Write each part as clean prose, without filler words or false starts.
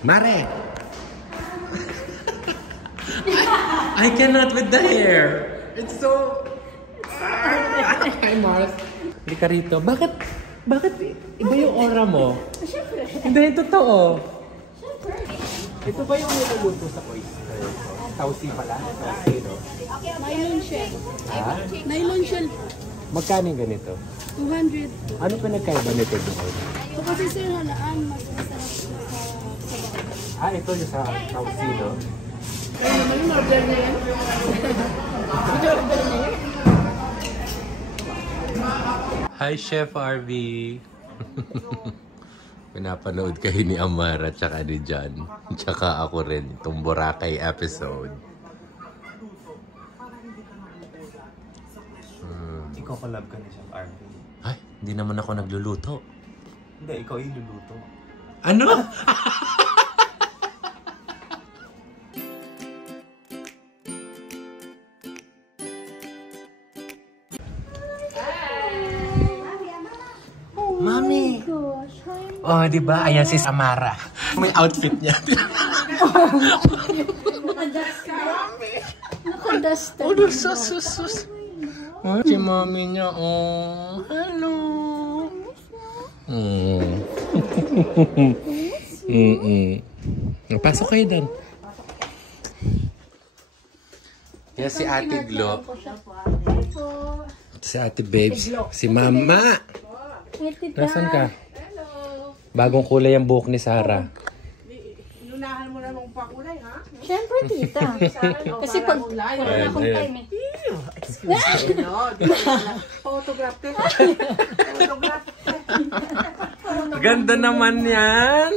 Mare! I cannot with the hair. It's so... Hi, Mars. Hindi ka rito. Bakit iba yung aura mo? Siyempre. Hindi, totoo. Siyempre. Ito ba yung niluluto sa oyster? Tausi pala? Tausi, no? Nylon shell. Ha? Nylon shell. Magkano yung ganito? 200. Ano pinagkaiba nito doon? So kasi sir, halaan, mas masarap sa bahay. Ah, ito yung sa tausi, no? Kaya naman yung order na yan. Order na yan. Hi, Chef RV. Pinapanood kayo ni Amara tsaka ni John. Tsaka ako rin, itong Boracay episode. Ikaw collab ka ni Chef RV. Ay, hindi naman ako nagluluto. Hindi, ikaw iluluto. Ano? Mami! Gosh, Oh, di ba? Ayan si Samara. May outfit niya. naka-duster. Oh, sus. Oh, si mami niya. Oh, hello. Pasok kayo doon. Yan si Ate Glo. Si Ate Babes. Si Mama. Nasaan ka? Bagong kulay ang buhok ni Sarah. Inunahan mo na nung pakulay, ha? Siyempre, tita. Kasi pag wala na akong time eh. Excuse me. No, photograph ka. Photograph ka. Ganda naman yan.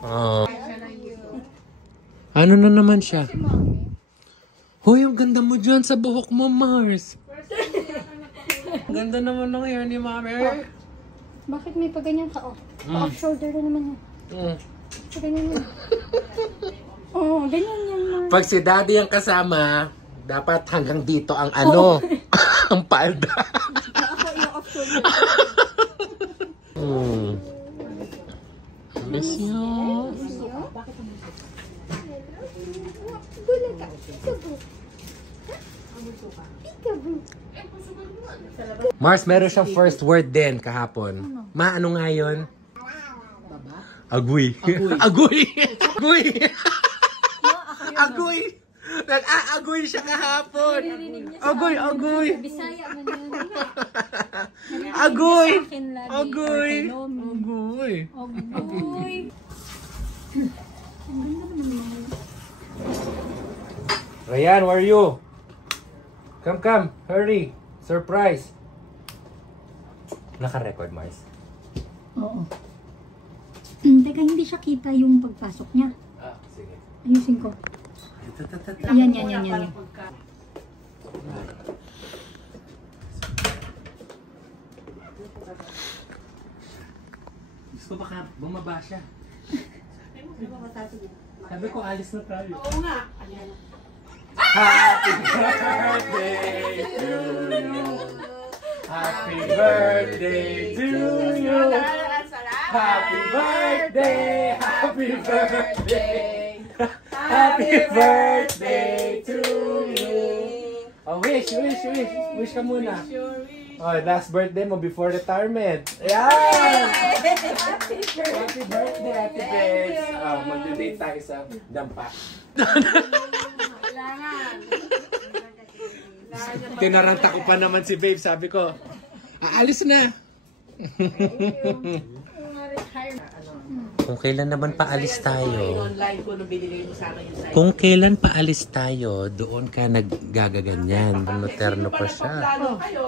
Oh. Ano na naman siya? Hoy, ang ganda mo dyan sa buhok mo, Mars. Ganda naman ng hair ni Mami. Bakit may paganyan ka? Off shoulder na naman yan. Paganyan yan. Oo, ganyan yan. Pag si Daddy ang kasama, dapat hanggang dito ang ano, ang palda. Ako yung off shoulder. Miss you. Bula ka. Sabu. Peekaboo. Mars, meron siyang first word din kahapon. Ma, ano nga yun? Agoy. Agoy. Agoy. Agoy. Nag-aagoy siya kahapon. Agoy. Bisaya man yun. Agoy. Sa akin lagi. Agoy. Agoy. Agoy. Ryan, where are you? Come. Hurry. Surprise. Naka-record, Mars. Oo. Teka, hindi siya kita yung pagpasok niya. Ah, sige. Ayusin ko. Yan. Gusto baka bumaba siya. Sabi ko, alis na tayo. Oo nga. Happy birthday to you. Happy birthday to you. Happy birthday. Happy birthday. Happy birthday to you. Oh, wish. Wish ka muna. Oh, last birthday mo before retirement. Ayan! Happy birthday, Ate Bes. Oh, mag-date tayo sa Dampa. Tinaranta ko pa naman si Babe. Sabi ko, aalis na. Kung kailan naman paalis tayo, Online ko nung binigay mo sa akin yung site. kung kailan paalis tayo, doon ka naggagaganyan. Terno pa siya. Plano kayo.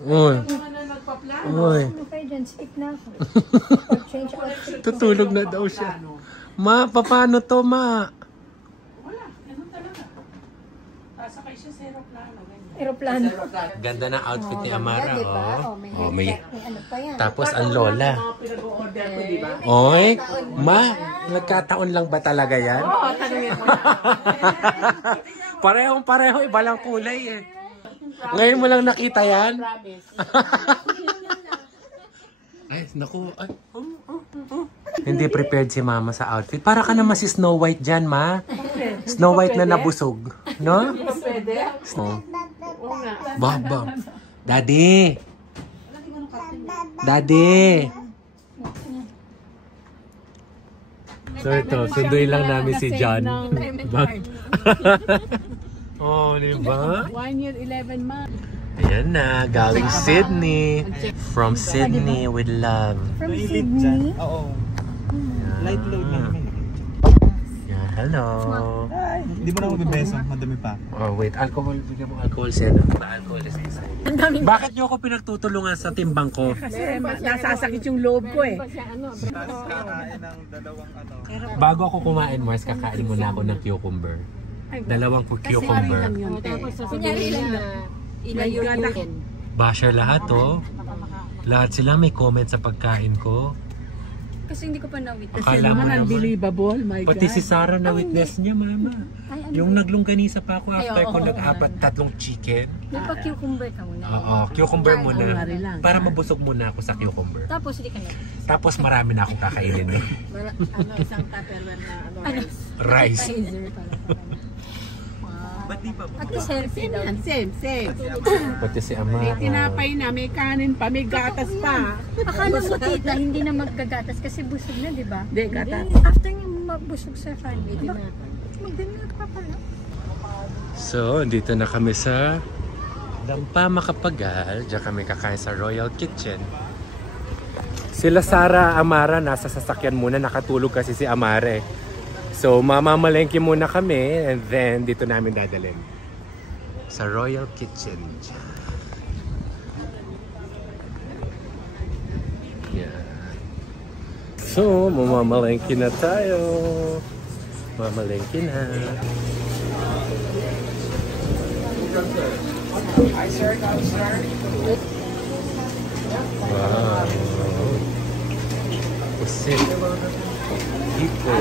Uy. Mga na nagpaplano. Uy. Ano kayo dyan? Skip na ako. Pag-change outfit. Tutulog na daw siya. Ma, paano to, Ma? Wala. Ganun talaga. Sasakay siya sa aeroplano. Aeroplano. Ganda na outfit ni Amara, Diba? oh. May Oh, headset. May ano pa yan. Tapos ang lola. Mga pinag-order ko, di ba? Oy, Ma, nagkataon lang ba talaga yan? Oo, tanungin mo na. Parehong-pareho, iba lang kulay eh. Ngayon mo lang nakita yan? Promise. Ay, naku. Ay. Hindi prepared si Mama sa outfit. Para ka naman si Snow White dyan, Ma. Snow White na nabusog. No? Pwede? Snow. Oo nga. Baba. Daddy. Daddy. So ito, sunduin lang namin si John. Oh, di ba? 1 year, 11 months. Ayan na, galing Sydney. From Sydney with love. From Mahilig dyan. Sydney. Oo. Light load na naman. Yeah, hello. Ay, hindi mo na magbebeso. Madami pa. Oh, wait. Alcohol. Bigyan mo alcohol siya. Alcohol is inside. Bakit niyo ako pinagtutulungan sa timbang ko? Kasi nasasakit yung loob ko eh. Tapos kakain ng dalawang ano. Bago ako kumain, Mars, kakain muna ako ng cucumber. Dalawang cucumber. Tapos Kunyari lang na ilayo yun. Basher lahat, oh. Lahat sila may comment sa pagkain ko. Kasi hindi ko pa na-witness. Akala mo naman. unbelievable, my God. Pati si Sarah na witness niya, Mama. Ay, ano? Yung naglongganisa pa ako after Ay, ko oo, nag-apat, tatlong chicken. May pa-cucumber ka muna. Oo, cucumber muna. Kunwari lang. Para mabusog muna ako sa cucumber. Tapos hindi ka na. Tapos marami na akong kakainin. Isang tupperware na Ano? Rice. Appetizer pala. Ba't di pa ba? At least healthy daw. Same. Pati si Ama. May tinapay na, may kanin pa, may gatas pa. Akala mo tita, hindi na maggagatas kasi busog na, di ba? Hindi, gatas. After niya mabusog sa family, di ba? Mag-dinner pa pala. So, dito na kami sa Dampa Makapagal. Diyan kami kakain sa Royal Kitchen. Sila Sarah, Amara, nasa sasakyan muna. Nakatulog kasi si Amare. So, mamamalengke muna kami and then dito namin dadalhin. Sa Royal Kitchen. Yeah. So, mamamalengke na tayo. Mamalengke na. Wow. Pusit. Hiko.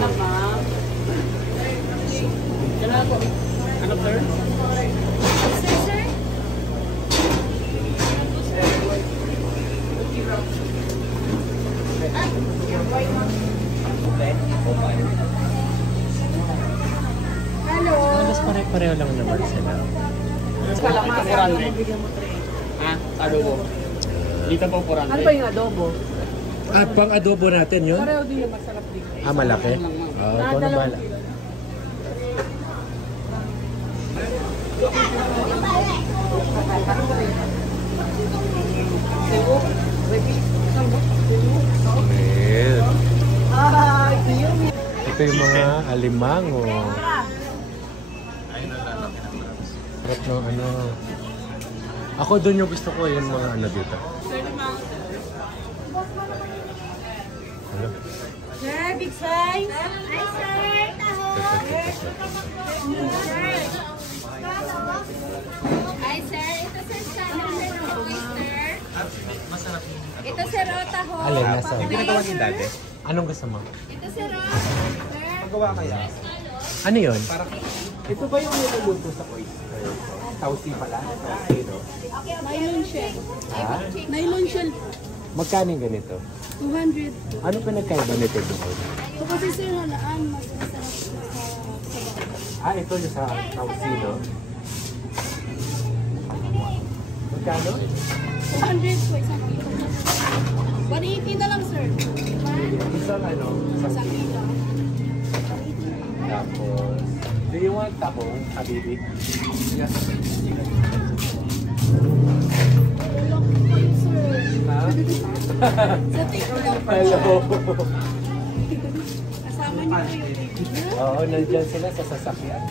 Halos pare-pareho lang naman sila. Adobo. Dito po 400. Ano ba yung adobo? Ah, pang adobo natin yun? Pareho din yung masarap din. Ah, malaki? Oo, ikaw na bala. Ayan. Ito yung mga alimango. Sarap ng ano. Ako doon yung gusto ko yung mga ano dito. Ano? Sir, big size. Hi, sir. Hi, sir. Ito, sir, Masarap yun. Ito, sir, taho. Alin, nasa? Yung ginagawa niyo dati? Anong gusto mo? Ito, sir, Magawa kaya? Ano yun? Ito ba yung niluluto sa oyster? Tausi pala? Tausi, no? Nylon shell. Ha? Nylon shell. Magkano yung ganito? 200. Ano pinagkaiba nito doon? So kasi sir, halaan, mas masarap sa Ah, ito yung sa Tausi, no? Magkano? 200 po, isang kilo. 180 na lang, sir. Isang ano? Isang kilo. Tapos, do you want tapong, habibi? Yes. Tulog po kayo, sir. Ha? Sa TikTok po. Hello. Kasama niyo po yung TikTok. Oo, nandyan sila sa sasakyan.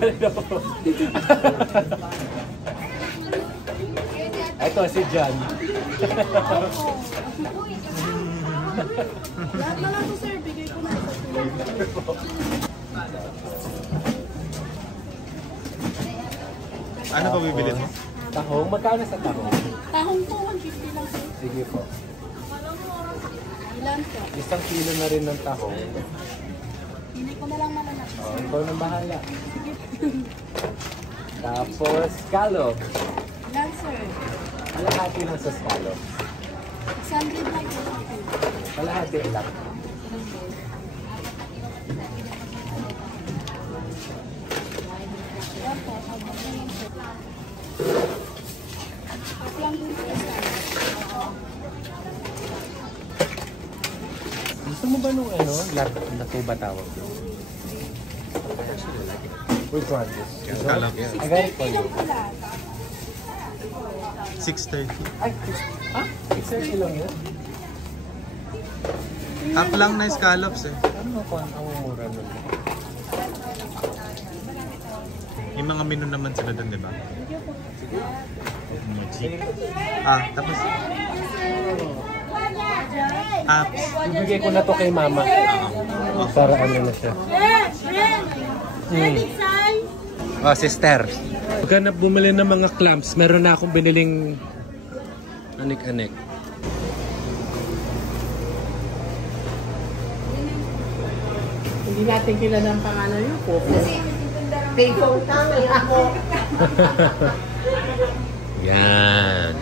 Hello. Ito si John. Lahat na lang po, sir. Bigay ko na sa tulog. Ano pa bibili mo? Tahong? Magkano sa tahong? Tahong po, 150 lang, sir. Sige po. Ilan po? Isang kilo na rin ng tahong. Hindi ko na lang malalaki. Oh, ikaw nang bahala. Tapos, scallop. Ilan, sir? Alahati lang sa scallop. 600 lang. Kalahati lang. Gusto mo ba nung ano? Latuba tawag yun? Which one? This? Kalap. I got it for you. 6:30. Ay, it's 30 lang yun? Half lang na scallops eh. Ano ko ang mura nun? Yung mga menu naman sila doon, di ba? Tapos apps. Ibigay ko na to kay mama. Para ano na siya. Oh, sister. Pagka bumili ng mga clams, meron na akong biniling anik-anik. Hindi natin kilala ang pangalan yung Coco. Yan.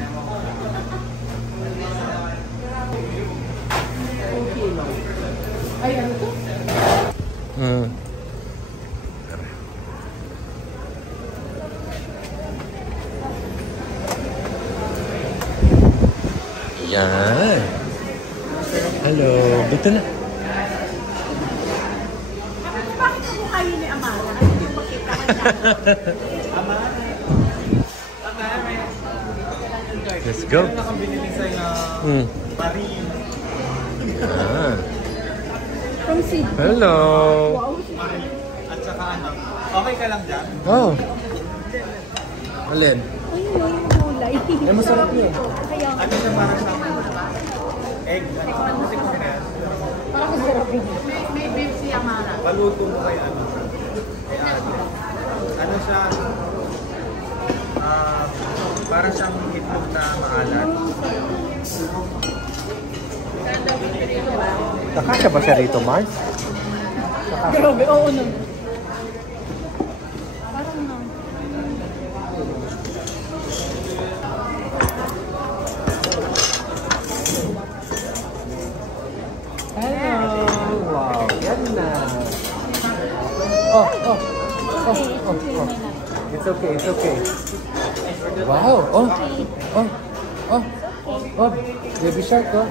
Ay, ano to? Yan. Hello. Dito na. Bakit ako kayo ni Amara? Ay, hindi makita ka Let's go. Meron akong binili sa'yo Marine. Yan. From seed. Hello. At saka ano, okay ka lang dyan? Oh. Alin? Ay, yung gulay. Ay, masarap yun. Kaya, Ano siya parang sa egg? parang masarap yun. May beef si Amara. Paluto mo kay ano? Kay Ate. Ano siya? Parang siyang itlog na maalat. Nakasya ba siya rito, Mars? Grabe, oo no. Parang no. Hello! Wow, yan na. Oh. It's okay, it's okay. Wow, oh, baby shark, oh.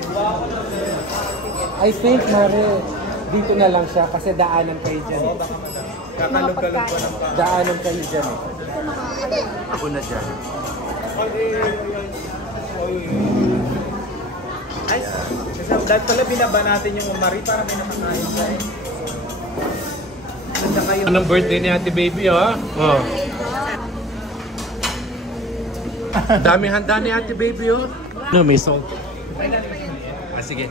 I think, Mare, dito na lang siya kasi daanan kayo dyan. Kakalog-kalog ko ng Daanan kayo dyan, eh. Ako na dyan. Ay, kasi dahil pala binaba natin yung umari para may nakakain siya eh. At saka yung Anong birthday ni Ate Baby, oh? Oh. Daming handa ni Ate Baby, oh. No, may salt. Sige.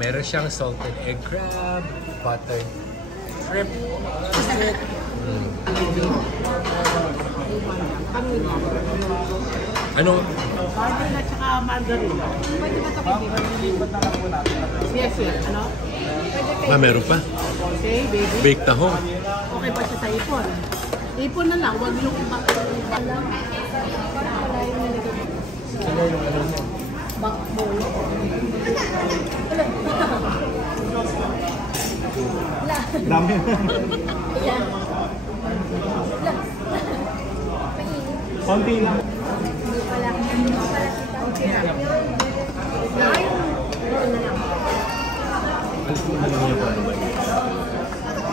Meron siyang salted egg crab, buttered shrimp, sisig. Ano? Margarine at saka margarine. Pwede ba ito kay Yes, yes. Ano? Meron pa. Okay, baby. Baked tahong. Okay pa siya sa ipon. Ipon na lang, wag yung iba. Backbone. dami. Konti lang.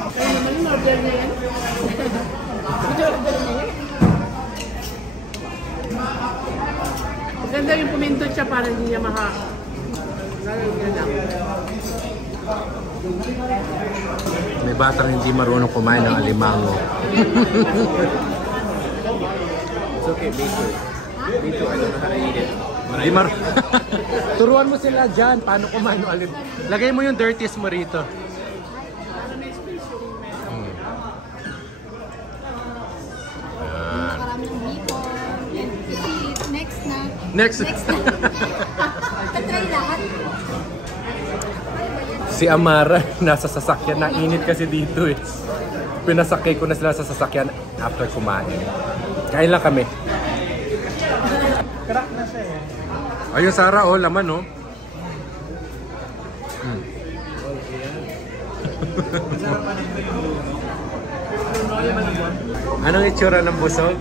Kaya naman yung order na yan. Maganda yung pumindot siya para hindi niya lalagyan lang. May batang hindi marunong kumain ng alimango. It's okay, Bito. Bito, I don't know how to eat it. Di Turuan mo sila dyan, paano kumain ng alimango. Lagay mo yung dirties mo rito. Marami ng bacon. And next na. Next. Katry lahat. Si Amara, nasa sasakyan. Nainit kasi dito eh. Pinasakay ko na sila sa sasakyan after kumain. Kain lang kami. Crack na siya eh. Ayun, Sarah, oh, laman, oh. Anong itsura ng busog?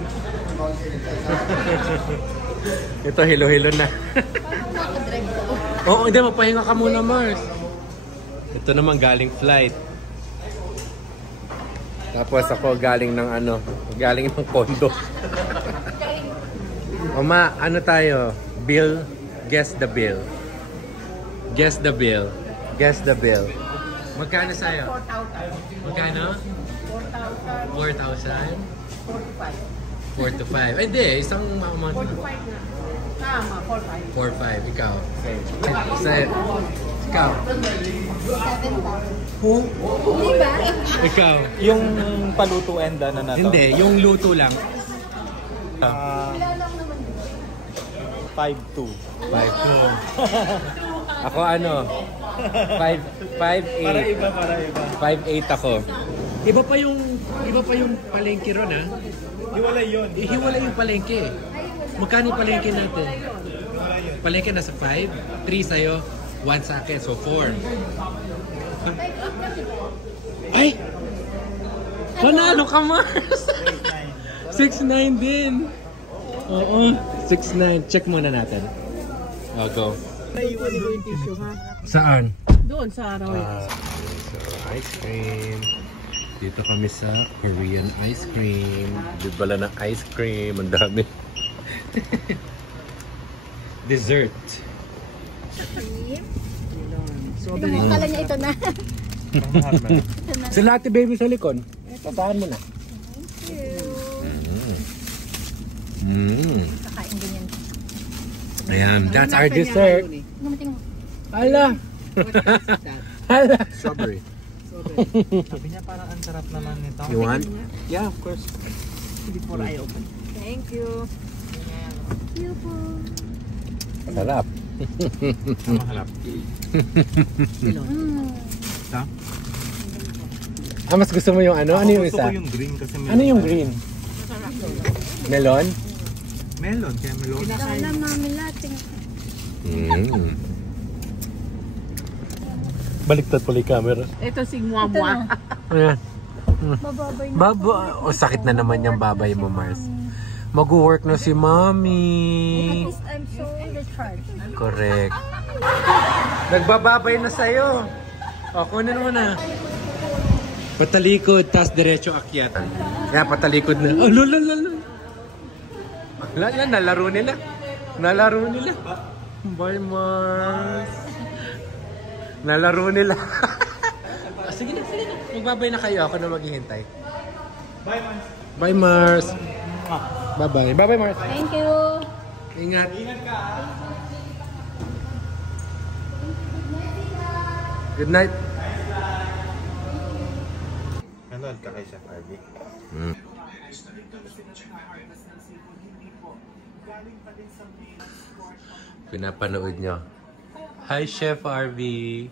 Ito, hilo-hilo na. Oo, hindi. Magpahinga ka muna, Mars. Ito naman galing flight. Tapos ako galing ng galing ng condo. Oma, ano tayo? Bill? Guess the bill. Guess the bill. Guess the bill. Magkano sa'yo? 4,000. Magkano? 4,000. 4,000? 4 to 5. Ay, di. Isang amount. 4 to 5 na. Tama, 4,500. 4-5. Ikaw. Sa'yo. Ikaw. 7,000. Di ba? Ikaw. Yung palutuan na to. Hindi. Yung luto lang. 5-2. 5-2. Ako 5-8. Para iba. 5-8 ako. Iba pa yung palengke ron, ha? Hiwalay yun. Hiwalay yung palengke. Magkano yung palengke natin? Palengke nasa 5, 3 sa'yo, 1 sa akin, so 4. Ay! Panalo ka, Mars! 6-9 din. Oo, 6-9. Check muna natin. O, go. Naiwan ko yung tissue, ha? Saan? Doon sa Royal. So, ice cream. Dito kami sa Korean ice cream. Dito pala ng ice cream. Ang dami. Dessert. Kala niya ito na. Si Lati Baby sa likod. Tataan mo na. Kakain din yan. Ayan, that's our dessert. Gumating mo. Hala! Hala! Strawberry. Sabi niya parang ang sarap naman nito. You want? Yeah, of course. Before I open. Thank you. Sarap. Mahalap. Mas gusto mo yung ano? Ano yung Gusto isa? ko yung green kasi melon. Ano yung green? Melon? Melon, kaya melon. Sana mami lating. Baliktad pala yung camera. Ito si Mwamwa. Ayan. Bababay na. O sakit na naman yung babay mo, Mars. Mag-work na si At Mommy. least I'm so recharged. Correct. Nagbababay na sa'yo. O, kunin mo na. Patalikod, tas diretso akyat. Kaya patalikod na. Oh, lolo. Wala, nalaro nila. Bye, Mars. Nalaro nila. Sige na. Magbabay na kayo. Ako na maghihintay. Bye, Mars. Bye-bye. Bye-bye, Mars. Thank you. Ingat. Good night. Nanood ka kay Chef Harvey? Pinapanood nyo. Hi, Chef Harvey.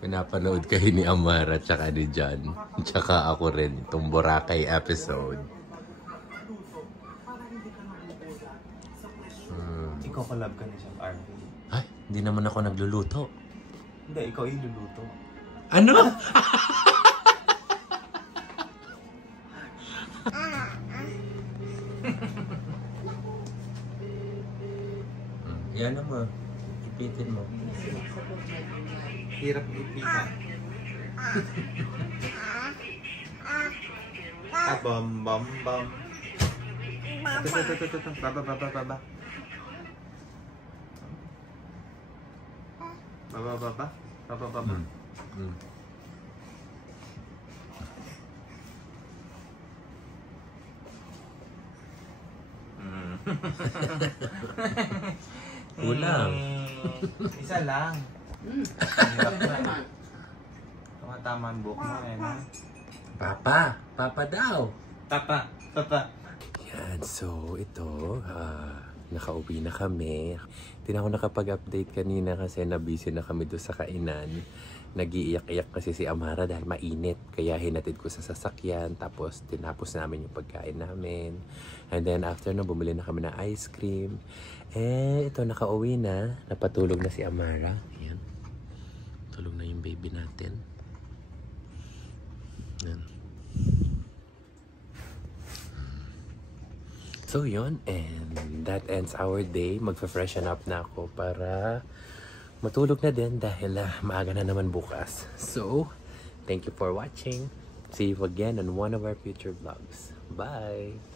Pinapanood kayo ni Amara tsaka ni John. Tsaka ako rin. Itong Boracay episode. Ikaw collab ka ni Chef Harvey. Ay, hindi naman ako nagluluto. Hindi, ikaw iluluto. Ano? Yan naman. Ipitin mo. Hirap ipitan. Bam. Ito. Baba. Baba. Kulang. Isa lang. Hirap na. Tumatama ang buhok mo eh. Papa daw. Papa. Yan, so ito, nakauwi na kami. Hindi na ako nakapag-update kanina kasi na-busy na kami doon sa kainan. Nag-iiyak-iyak kasi si Amara dahil mainit. Kaya hinatid ko sa sasakyan. Tapos tinapos namin yung pagkain namin. And then after na bumili na kami ng ice cream. Ito nakauwi na. Napatulog na si Amara. Yan. baby natin. Yan. So yun, and that ends our day. Magpa-freshen up na ako para matulog na din dahil maaga na naman bukas. So, thank you for watching. See you again on one of our future vlogs. Bye!